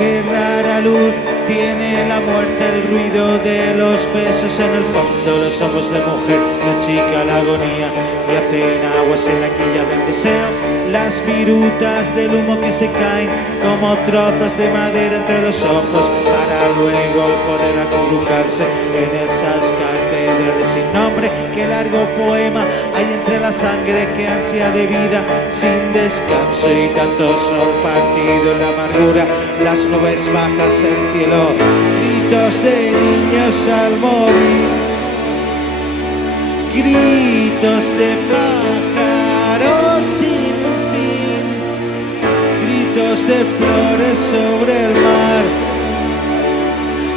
Qué rara luz tiene la muerte, el ruido de los besos en el fondo, los ojos de mujer que achica la agonía y hacen aguas en la quilla del deseo, las virutas del humo que se caen como trozos de madera entre los ojos para luego poder acurrucarse en esas catedrales sin nombre. Qué largo poema hay entre la sangre que ansia de vida sin descanso y tanto sol partido en la amargura, las nubes bajas, el cielo, gritos de niños al morir, gritos de pájaros sin fin, gritos de flores sobre el mar,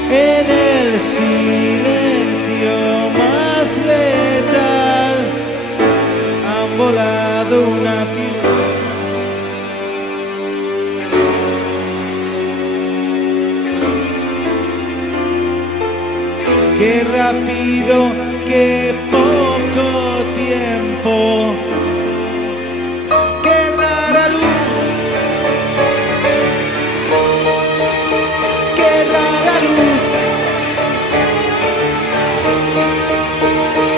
en el silencio más letal han volado una figura. Qué rápido, qué poco tiempo, qué rara luz, qué rara luz,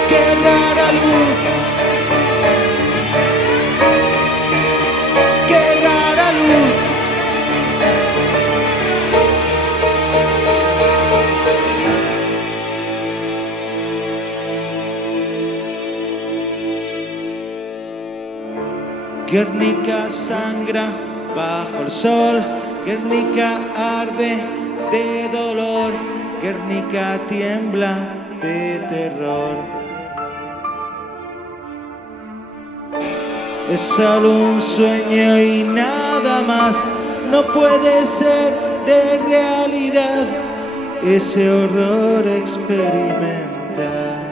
qué rara luz, qué rara luz. Guernica sangra bajo el sol, Guernica arde de dolor, Guernica tiembla de terror. Es solo un sueño y nada más, no puede ser de realidad ese horror experimental.